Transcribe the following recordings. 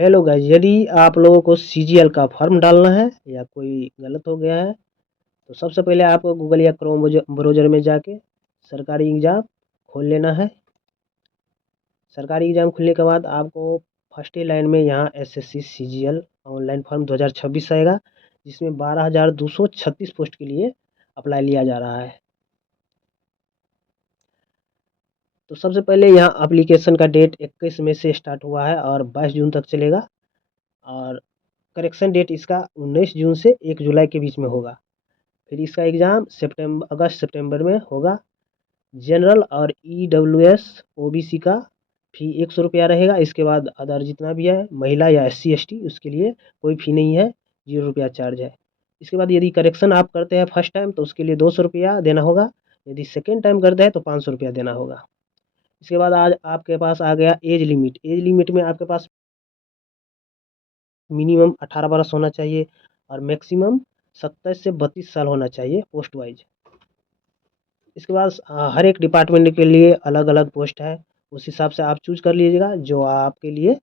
Hello guys, यदि आप लोगों को सीजीएल का फॉर्म डालना है या कोई गलत हो गया है तो सबसे पहले आपको गूगल या क्रोम ब्राउज़र में जाके सरकारी एग्ज़ाम खोल लेना है। सरकारी एग्ज़ाम खुलने के बाद आपको फर्स्ट ही लाइन में यहाँ एसएससी सीजीएल ऑनलाइन फॉर्म 2026 आएगा, जिसमें 12,236 पोस्ट के लिए अप्लाई लिया जा रहा है। तो सबसे पहले यहाँ एप्लीकेशन का डेट 21 मई से स्टार्ट हुआ है और 22 जून तक चलेगा, और करेक्शन डेट इसका 19 जून से 1 जुलाई के बीच में होगा। फिर इसका एग्ज़ाम अगस्त सितंबर में होगा। जनरल और ईडब्ल्यूएस ओबीसी का फ़ी 100 रुपया रहेगा। इसके बाद अदर जितना भी है, महिला या एससी एसटी, उसके लिए कोई फ़ी नहीं है, 0 रुपया चार्ज है। इसके बाद यदि करेक्शन आप करते हैं फर्स्ट टाइम तो उसके लिए 200 रुपया देना होगा। यदि सेकेंड टाइम करते हैं तो 500 रुपया देना होगा। इसके बाद आज आपके पास आ गया एज लिमिट। एज लिमिट में आपके पास मिनिमम 18 बरस होना चाहिए और मैक्सिमम 27 से 32 साल होना चाहिए पोस्ट वाइज। इसके बाद हर एक डिपार्टमेंट के लिए अलग अलग पोस्ट है, उस हिसाब से आप चूज कर लीजिएगा जो आपके लिए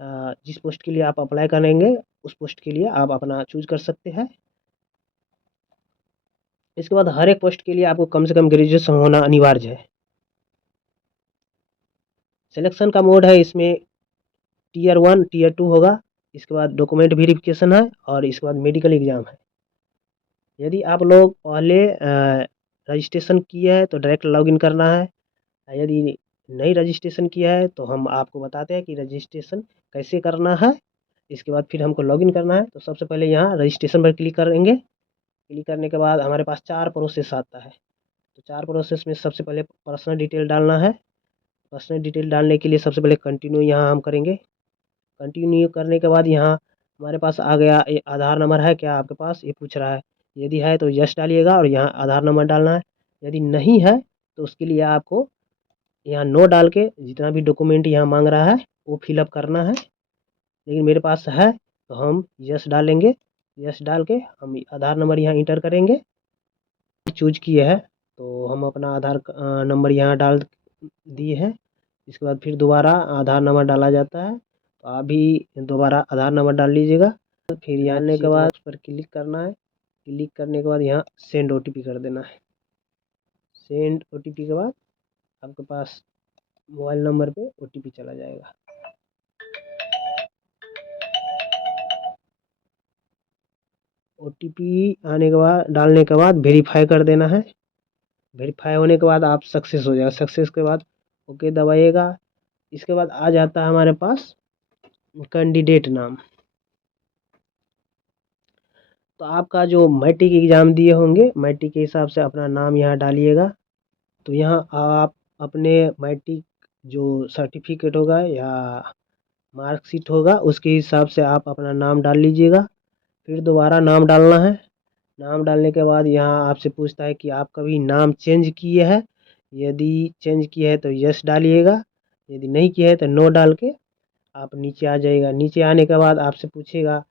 जिस पोस्ट के लिए आप अप्लाई करेंगे उस पोस्ट के लिए आप अपना चूज कर सकते हैं। इसके बाद हर एक पोस्ट के लिए आपको कम से कम ग्रेजुएशन होना अनिवार्य है। सिलेक्शन का मोड है इसमें टीयर 1 टीयर 2 होगा। इसके बाद डॉक्यूमेंट वेरिफिकेशन है और इसके बाद मेडिकल एग्ज़ाम है। यदि आप लोग पहले रजिस्ट्रेशन किए हैं तो डायरेक्ट लॉगिन करना है। यदि नहीं रजिस्ट्रेशन किया है तो हम आपको बताते हैं कि रजिस्ट्रेशन कैसे करना है। इसके बाद फिर हमको लॉगिन करना है। तो सबसे पहले यहाँ रजिस्ट्रेशन पर क्लिक करेंगे। क्लिक करने के बाद हमारे पास 4 प्रोसेस आता है। तो 4 प्रोसेस में सबसे पहले पर्सनल डिटेल डालना है। पर्सनल डिटेल डालने के लिए सबसे पहले कंटिन्यू यहाँ हम करेंगे। कंटिन्यू करने के बाद यहाँ हमारे पास आ गया ये आधार नंबर है क्या आपके पास, ये पूछ रहा है। यदि है तो यस डालिएगा और यहाँ आधार नंबर डालना है। यदि नहीं है तो उसके लिए आपको यहाँ नो डाल के जितना भी डॉक्यूमेंट यहाँ मांग रहा है वो फिलअप करना है। लेकिन मेरे पास है तो हम यस डालेंगे। यस डाल के हम आधार नंबर यहाँ इंटर करेंगे। चूज किए हैं तो हम अपना आधार नंबर यहाँ डाल दिए हैं। इसके बाद फिर दोबारा आधार नंबर डाला जाता है, तो आप भी दोबारा आधार नंबर डाल लीजिएगा। फिर यहाँ आने के बाद उस पर क्लिक करना है। क्लिक करने के बाद यहाँ सेंड ओटीपी कर देना है। सेंड ओटीपी के बाद आपके पास मोबाइल नंबर पे ओटीपी चला जाएगा। ओटीपी आने के बाद डालने के बाद वेरीफाई कर देना है। वेरीफाई होने के बाद आप सक्सेस हो जाएगा। सक्सेस के बाद ओके दबाइएगा। इसके बाद आ जाता है हमारे पास कैंडिडेट नाम। तो आपका जो मैट्रिक एग्ज़ाम दिए होंगे, मैट्रिक के हिसाब से अपना नाम यहाँ डालिएगा। तो यहाँ आप अपने मैट्रिक जो सर्टिफिकेट होगा या मार्कशीट होगा उसके हिसाब से आप अपना नाम डाल लीजिएगा। फिर दोबारा नाम डालना है। नाम डालने के बाद यहाँ आपसे पूछता है कि आप कभी नाम चेंज किए हैं। यदि चेंज किया है तो यस डालिएगा। यदि नहीं किया है तो नो डाल के आप नीचे आ जाइएगा। नीचे आने के बाद आपसे पूछेगा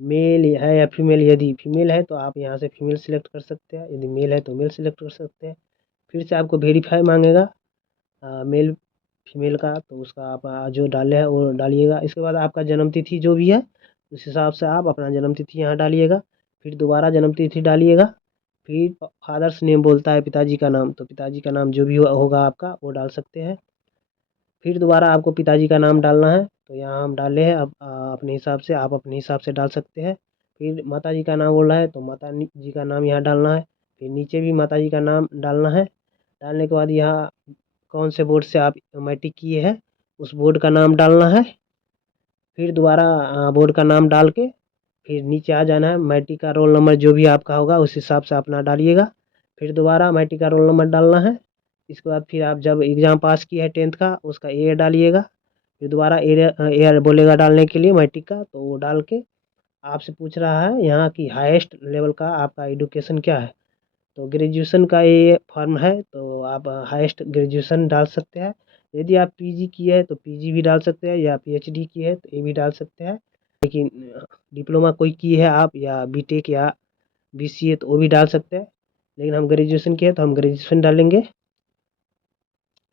मेल है या फीमेल। यदि फीमेल है तो आप यहाँ से फीमेल सेलेक्ट कर सकते हैं, यदि मेल है तो मेल सेलेक्ट कर सकते हैं। फिर से आपको वेरीफाई मांगेगा मेल फीमेल का, तो उसका आप जो डाले हैं वो डालिएगा। इसके बाद आपका जन्म तिथि जो भी है उस हिसाब से आप अपना जन्म तिथि यहाँ डालिएगा। फिर दोबारा जन्म तिथि डालिएगा। फिर फादर्स नेम बोलता है, पिताजी का नाम, तो पिताजी का नाम जो भी होगा आपका वो डाल सकते हैं। फिर दोबारा आपको पिताजी का नाम डालना है। तो यहाँ हम डाले हैं, अब अपने हिसाब से आप अपने हिसाब से डाल सकते हैं। फिर माताजी का नाम बोल रहा है तो माता जी का नाम यहाँ डालना है। फिर नीचे भी माताजी का नाम डालना है। डालने के बाद यहाँ कौन से बोर्ड से आप मैट्रिक किए हैं उस बोर्ड का नाम डालना है। फिर दोबारा बोर्ड का नाम डाल के फिर नीचे आ जाना है। मैट्रिक का रोल नंबर जो भी आपका होगा उस हिसाब से अपना डालिएगा। फिर दोबारा मैट्रिक का रोल नंबर डालना है। इसके बाद फिर आप जब एग्ज़ाम पास किए हैं 10th का उसका ईयर डालिएगा। फिर दोबारा ईयर बोलेगा डालने के लिए मैट्रिक का, तो वो डाल के आपसे पूछ रहा है यहाँ की हाईएस्ट लेवल का आपका एजुकेशन क्या है। तो ग्रेजुएशन का ये फॉर्म है तो आप हाईएस्ट ग्रेजुएशन डाल सकते हैं। यदि आप पीजी किए हैं तो पीजी भी डाल सकते हैं, या पीएचडी किए हैं तो ये भी डाल सकते हैं। लेकिन डिप्लोमा कोई किए है आप या बीटेक या बीसीए तो वो भी डाल सकते हैं। लेकिन हम ग्रेजुएशन किए तो हम ग्रेजुएशन डालेंगे।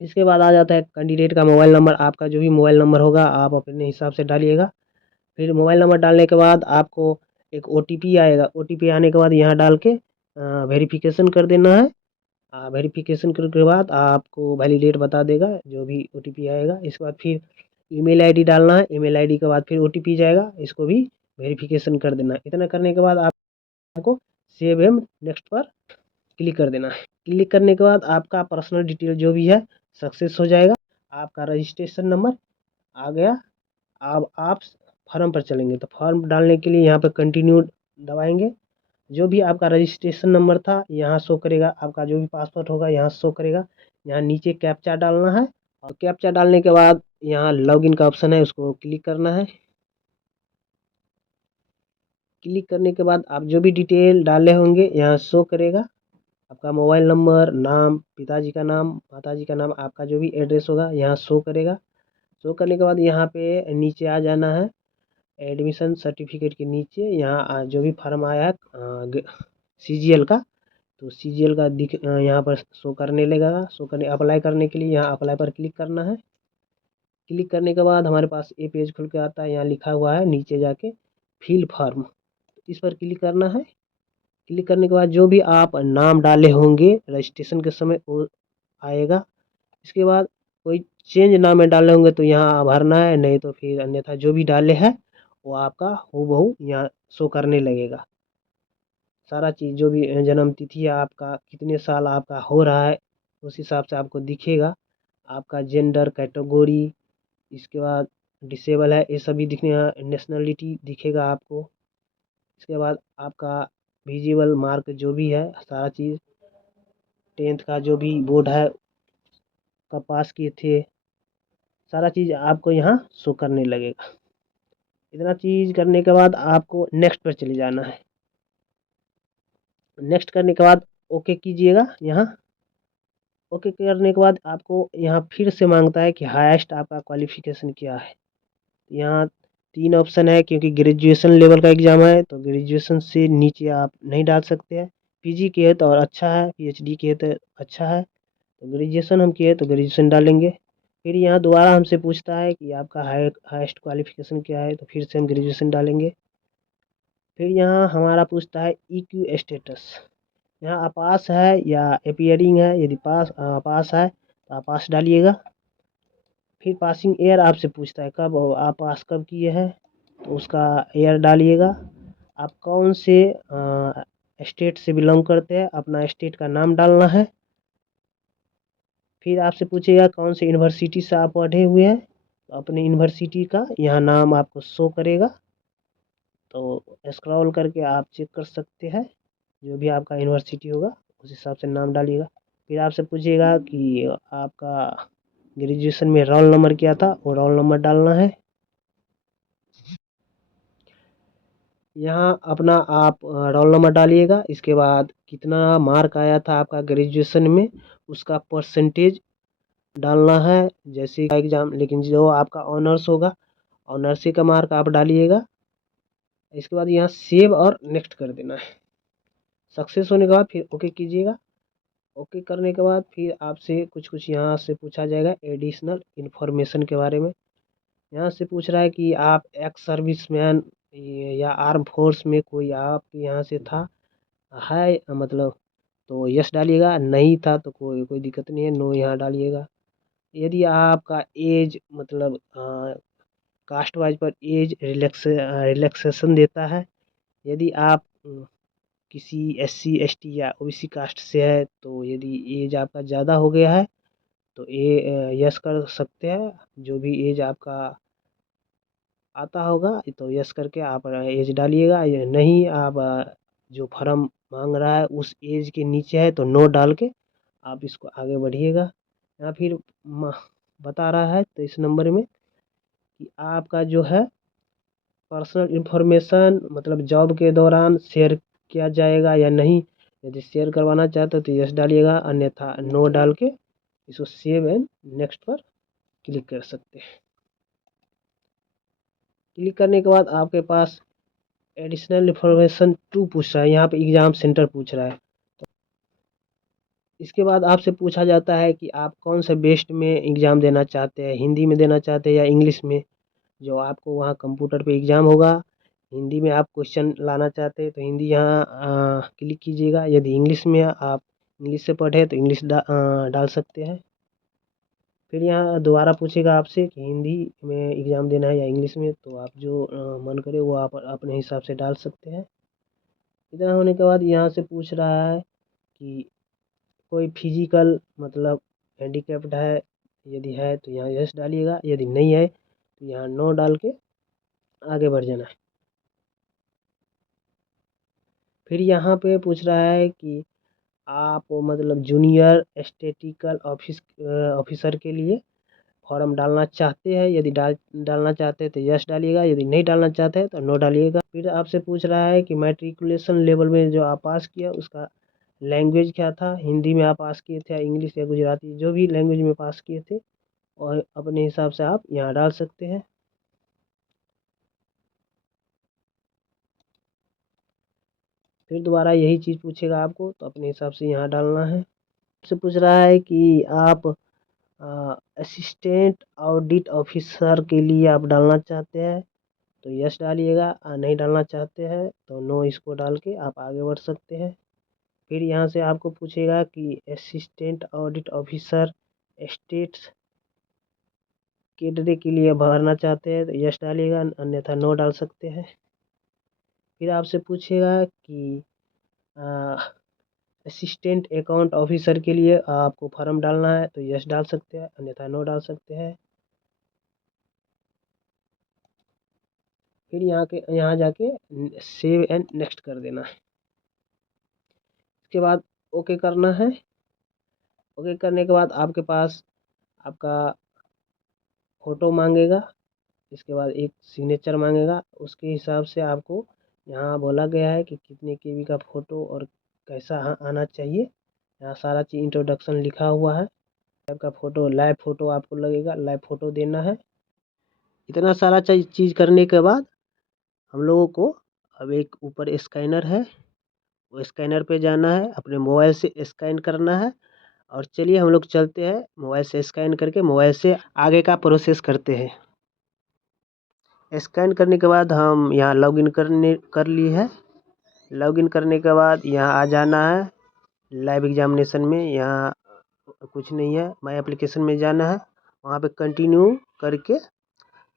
इसके बाद आ जाता है कैंडिडेट का मोबाइल नंबर। आपका जो भी मोबाइल नंबर होगा आप अपने हिसाब से डालिएगा। फिर मोबाइल नंबर डालने के बाद आपको एक ओटीपी आएगा। ओटीपी आने के बाद यहाँ डाल के वेरिफिकेशन कर देना है। वेरिफिकेशन करने के बाद आपको वैलिडेट बता देगा जो भी ओटीपी आएगा। इसके बाद फिर ईमेल आईडी डालना है। ईमेल आईडी के बाद फिर ओटीपी जाएगा, इसको भी वेरिफिकेशन कर देना है। इतना करने के बाद आपको सेव एम नेक्स्ट पर क्लिक कर देना है। क्लिक करने के बाद आपका पर्सनल डिटेल जो भी है सक्सेस हो जाएगा। आपका रजिस्ट्रेशन नंबर आ गया। अब आप फॉर्म पर चलेंगे तो फॉर्म डालने के लिए यहाँ पर कंटिन्यू दबाएंगे। जो भी आपका रजिस्ट्रेशन नंबर था यहाँ शो करेगा। आपका जो भी पासवर्ड होगा यहाँ शो करेगा। यहाँ नीचे कैप्चा डालना है और कैप्चा डालने के बाद यहाँ लॉगिन का ऑप्शन है, उसको क्लिक करना है। क्लिक करने के बाद आप जो भी डिटेल डाले होंगे यहाँ शो करेगा। आपका मोबाइल नंबर, नाम, पिताजी का नाम, माताजी का नाम, आपका जो भी एड्रेस होगा यहाँ शो करेगा। शो करने के बाद यहाँ पे नीचे आ जाना है। एडमिशन सर्टिफिकेट के नीचे यहाँ जो भी फॉर्म आया है सीजीएल का, तो सीजीएल का यहाँ पर शो करने लगेगा। शो करने अप्लाई करने के लिए यहाँ अप्लाई पर क्लिक करना है। क्लिक करने के बाद हमारे पास ये पेज खुल के आता है। यहाँ लिखा हुआ है नीचे जाके फिल फॉर्म, इस पर क्लिक करना है। क्लिक करने के बाद जो भी आप नाम डाले होंगे रजिस्ट्रेशन के समय वो आएगा। इसके बाद कोई चेंज नाम में डाले होंगे तो यहाँ भरना है, नहीं तो फिर अन्यथा जो भी डाले हैं वो आपका हूबहू यहाँ शो करने लगेगा। सारा चीज़ जो भी जन्म तिथि आपका, कितने साल आपका हो रहा है, उस हिसाब से आपको दिखेगा। आपका जेंडर कैटेगरी, इसके बाद डिसेबल है ये सभी दिखने, नेशनलिटी दिखेगा आपको। इसके बाद आपका विजिबल मार्क जो भी है सारा चीज़, 10th का जो भी बोर्ड है कब पास किए थे, सारा चीज़ आपको यहाँ शो करने लगेगा। इतना चीज़ करने के बाद आपको नेक्स्ट पर चले जाना है। नेक्स्ट करने के बाद ओके कीजिएगा। यहाँ ओके करने के बाद आपको यहाँ फिर से मांगता है कि हाईएस्ट आपका क्वालिफिकेशन क्या है। यहाँ 3 ऑप्शन है, क्योंकि ग्रेजुएशन लेवल का एग्ज़ाम है तो ग्रेजुएशन से नीचे आप नहीं डाल सकते हैं। पीजी किए है तो और अच्छा है, पीएचडी किए तो अच्छा है, तो ग्रेजुएशन हम किए तो ग्रेजुएशन डालेंगे। फिर यहाँ दोबारा हमसे पूछता है कि आपका हाईएस्ट क्वालिफिकेशन क्या है, तो फिर से हम ग्रेजुएशन डालेंगे। फिर यहाँ हमारा पूछता है ईक्यू स्टेटस, यहाँ पास है या अपीयरिंग है। यदि पास है तो आप पास डालिएगा। फिर पासिंग ईयर आपसे पूछता है कब आप पास कब किए हैं, तो उसका ईयर डालिएगा। आप कौन से स्टेट से बिलोंग करते हैं, अपना स्टेट का नाम डालना है। फिर आपसे पूछेगा कौन से यूनिवर्सिटी से आप पढ़े हुए हैं, तो अपने यूनिवर्सिटी का यहाँ नाम आपको शो करेगा। तो स्क्रॉल करके आप चेक कर सकते हैं, जो भी आपका यूनिवर्सिटी होगा उस हिसाब से नाम डालिएगा। फिर आपसे पूछिएगा कि आपका ग्रेजुएशन में रोल नंबर क्या था, वो रोल नंबर डालना है। यहाँ अपना आप रोल नंबर डालिएगा। इसके बाद कितना मार्क आया था आपका ग्रेजुएशन में उसका परसेंटेज डालना है, जैसे एग्ज़ाम, लेकिन जो आपका ऑनर्स होगा ऑनर्स का मार्क आप डालिएगा। इसके बाद यहाँ सेव और नेक्स्ट कर देना है। सक्सेस होने के बाद फिर ओके कीजिएगा। ओके करने के बाद फिर आपसे कुछ कुछ यहाँ से पूछा जाएगा एडिशनल इन्फॉर्मेशन के बारे में। यहाँ से पूछ रहा है कि आप एक्स सर्विसमैन या आर्म फोर्स में कोई आपके यहाँ से था है, मतलब तो यस डालिएगा। नहीं था तो कोई दिक्कत नहीं है, नो यहाँ डालिएगा। यदि आपका एज मतलब कास्ट वाइज पर एज रिलैक्सेशन देता है। यदि आप किसी एससी एसटी या ओबीसी कास्ट से है, तो यदि एज आपका ज़्यादा हो गया है तो ये यस कर सकते हैं। जो भी एज आपका आता होगा तो यस करके आप एज डालिएगा। या नहीं आप जो फॉर्म मांग रहा है उस एज के नीचे है तो नो डाल के आप इसको आगे बढ़िएगा। या फिर बता रहा है तो इस नंबर में कि आपका जो है पर्सनल इन्फॉर्मेशन मतलब जॉब के दौरान शेयर किया जाएगा या नहीं। यदि शेयर करवाना चाहते हो तो यस डालिएगा, अन्यथा नो डाल के इसको सेव एंड नेक्स्ट पर क्लिक कर सकते हैं। क्लिक करने के बाद आपके पास एडिशनल इन्फॉर्मेशन 2 पूछ रहा है, यहाँ पे एग्ज़ाम सेंटर पूछ रहा है। इसके बाद आपसे पूछा जाता है कि आप कौन से बेस्ड में एग्ज़ाम देना चाहते हैं, हिंदी में देना चाहते हैं या इंग्लिश में। जो आपको वहाँ कंप्यूटर पे एग्ज़ाम होगा, हिंदी में आप क्वेश्चन लाना चाहते हैं तो हिंदी यहाँ क्लिक कीजिएगा। यदि इंग्लिश में आप इंग्लिश से पढ़े तो इंग्लिश डाल सकते हैं। फिर यहाँ दोबारा पूछेगा आपसे कि हिंदी में एग्ज़ाम देना है या इंग्लिश में, तो आप जो मन करे वो आप अपने हिसाब से डाल सकते हैं। इतना होने के बाद यहाँ से पूछ रहा है कि कोई फिजिकल मतलब हैंडीकैप्ड है, यदि है तो यहाँ यस डालिएगा, यदि नहीं है तो यहाँ नो डाल के आगे बढ़ जाना है। फिर यहाँ पे पूछ रहा है कि आप मतलब जूनियर स्टैटिस्टिकल ऑफिसर के लिए फॉर्म डालना चाहते हैं। यदि डालना चाहते हैं तो यस डालिएगा, यदि नहीं डालना चाहते हैं तो नो डालिएगा। फिर आपसे पूछ रहा है कि मैट्रिकुलेशन लेवल में जो आप पास किया उसका लैंग्वेज क्या था, हिंदी में आप पास किए थे या इंग्लिश या गुजराती, जो भी लैंग्वेज में पास किए थे और अपने हिसाब से आप यहाँ डाल सकते हैं। फिर दोबारा यही चीज़ पूछेगा आपको, तो अपने हिसाब से यहाँ डालना है। आपसे पूछ रहा है कि आप असिस्टेंट ऑडिट ऑफिसर के लिए आप डालना चाहते हैं तो यस डालिएगा, नहीं डालना चाहते हैं तो नो इसको डाल के आप आगे बढ़ सकते हैं। फिर यहाँ से आपको पूछेगा कि assistant audit officer states cadre के लिए भरना चाहते हैं तो यस डालिएगा, अन्यथा नो डाल सकते हैं। फिर आपसे पूछेगा कि असिस्टेंट अकाउंट ऑफिसर के लिए आपको फॉर्म डालना है तो यस डाल सकते हैं, अन्यथा नो डाल सकते हैं। फिर यहाँ जाके सेव एंड नेक्स्ट कर देना है। इसके बाद ओके करना है। ओके करने के बाद आपके पास आपका फ़ोटो मांगेगा, इसके बाद एक सिग्नेचर मांगेगा। उसके हिसाब से आपको यहाँ बोला गया है कि कितने केबी का फ़ोटो और कैसा आना चाहिए। यहाँ सारा चीज़ इंट्रोडक्शन लिखा हुआ है। आपका फ़ोटो लाइव फ़ोटो आपको लगेगा, लाइव फ़ोटो देना है। इतना सारा चीज़ करने के बाद हम लोगों को अब एक ऊपर स्कैनर है, वो स्कैनर पे जाना है, अपने मोबाइल से स्कैन करना है। और चलिए हम लोग चलते हैं, मोबाइल से स्कैन करके मोबाइल से आगे का प्रोसेस करते हैं। स्कैन करने के बाद हम यहाँ लॉगिन कर ली है। लॉगिन करने के बाद यहाँ आ जाना है लाइव एग्जामिनेशन में। यहाँ कुछ नहीं है, माय एप्लीकेशन में जाना है, वहाँ पे कंटिन्यू करके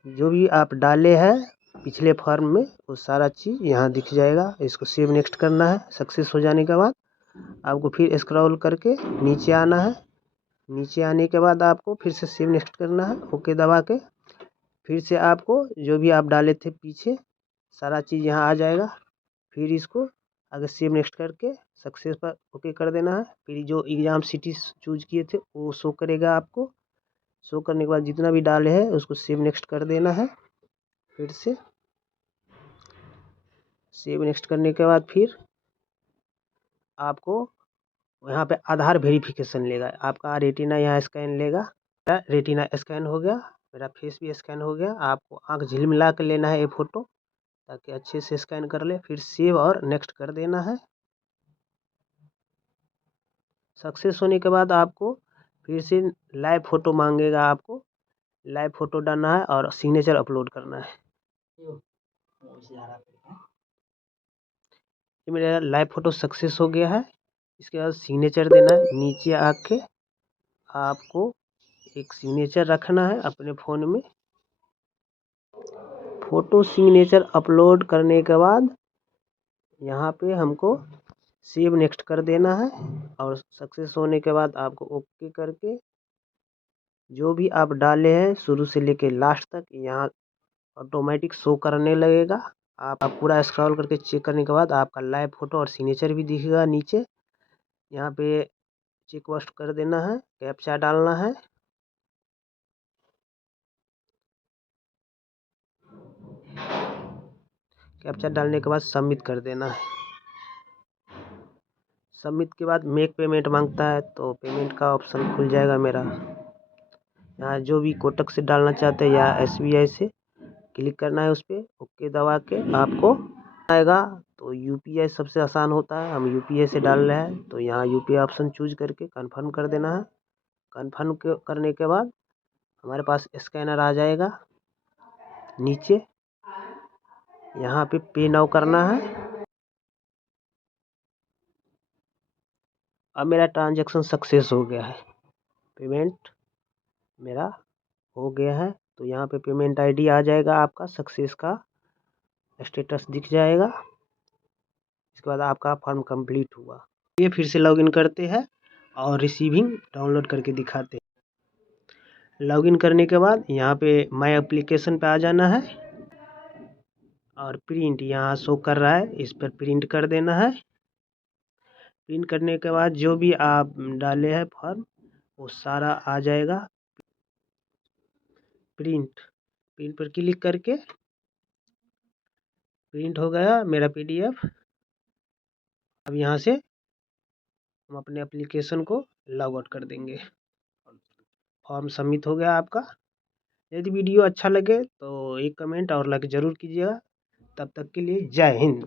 जो भी आप डाले हैं पिछले फॉर्म में वो सारा चीज़ यहाँ दिख जाएगा। इसको सेव नेक्स्ट करना है। सक्सेस हो जाने के बाद आपको फिर स्क्रॉल करके नीचे आना है। नीचे आने के बाद आपको फिर से सेव नेक्स्ट करना है, ओके दबा के। फिर से आपको जो भी आप डाले थे पीछे सारा चीज़ यहाँ आ जाएगा। फिर इसको आगे सेव नेक्स्ट करके सक्सेस पर ओके कर देना है। फिर जो एग्ज़ाम सिटी चूज किए थे वो शो करेगा आपको। शो करने के बाद जितना भी डाले हैं उसको सेव नेक्स्ट कर देना है। फिर से सेव नेक्स्ट करने के बाद फिर आपको यहाँ पे आधार वेरिफिकेशन लेगा। आपका रेटिना यहाँ स्कैन लेगा। रेटिना स्कैन हो गया, मेरा फेस भी स्कैन हो गया। आपको आँख झिलमिला कर लेना है ये फ़ोटो, ताकि अच्छे से स्कैन कर ले। फिर सेव और नेक्स्ट कर देना है। सक्सेस होने के बाद आपको फिर से लाइव फ़ोटो मांगेगा। आपको लाइव फ़ोटो डालना है और सिग्नेचर अपलोड करना है। ये मेरा लाइव फ़ोटो सक्सेस हो गया है। इसके बाद सिग्नेचर देना है। नीचे आके आपको एक सिग्नेचर रखना है अपने फ़ोन में। फ़ोटो सिग्नेचर अपलोड करने के बाद यहाँ पे हमको सेव नेक्स्ट कर देना है। और सक्सेस होने के बाद आपको ओके करके जो भी आप डाले हैं शुरू से लेके लास्ट तक यहाँ ऑटोमेटिक शो करने लगेगा। आप पूरा स्क्रॉल करके चेक करने के बाद आपका लाइव फ़ोटो और सिग्नेचर भी दिखेगा नीचे। यहाँ पे चेक बॉक्स कर देना है, कैप्चा डालना है। कैप्चा डालने के बाद सबमिट कर देना है। सबमिट के बाद मेक पेमेंट मांगता है तो पेमेंट का ऑप्शन खुल जाएगा मेरा। यहाँ जो भी कोटक से डालना चाहते हैं या SBI से क्लिक करना है उस पर, ओके दबा के आपको आएगा। तो यूपीआई सबसे आसान होता है, हम यूपीआई से डाल रहे हैं तो यहाँ यूपीआई ऑप्शन चूज करके कन्फर्म कर देना है। कन्फर्म करने के बाद हमारे पास स्कैनर आ जाएगा। नीचे यहाँ पे नाउ करना है। अब मेरा ट्रांजैक्शन सक्सेस हो गया है, पेमेंट मेरा हो गया है। तो यहाँ पे पेमेंट आईडी आ जाएगा, आपका सक्सेस का स्टेटस दिख जाएगा। इसके बाद आपका फॉर्म कंप्लीट हुआ। ये फिर से लॉगिन करते हैं और रिसीविंग डाउनलोड करके दिखाते हैं। लॉगिन करने के बाद यहाँ पे माय एप्लीकेशन पे आ जाना है और प्रिंट यहाँ शो कर रहा है, इस पर प्रिंट कर देना है। प्रिंट करने के बाद जो भी आप डाले हैं फॉर्म वो सारा आ जाएगा। प्रिंट पर क्लिक करके प्रिंट हो गया मेरा पीडीएफ। अब यहाँ से हम अपने एप्लीकेशन को लॉग आउट कर देंगे। फॉर्म सबमिट हो गया आपका। यदि वीडियो अच्छा लगे तो एक कमेंट और लाइक ज़रूर कीजिएगा। तब तक के लिए जय हिंद।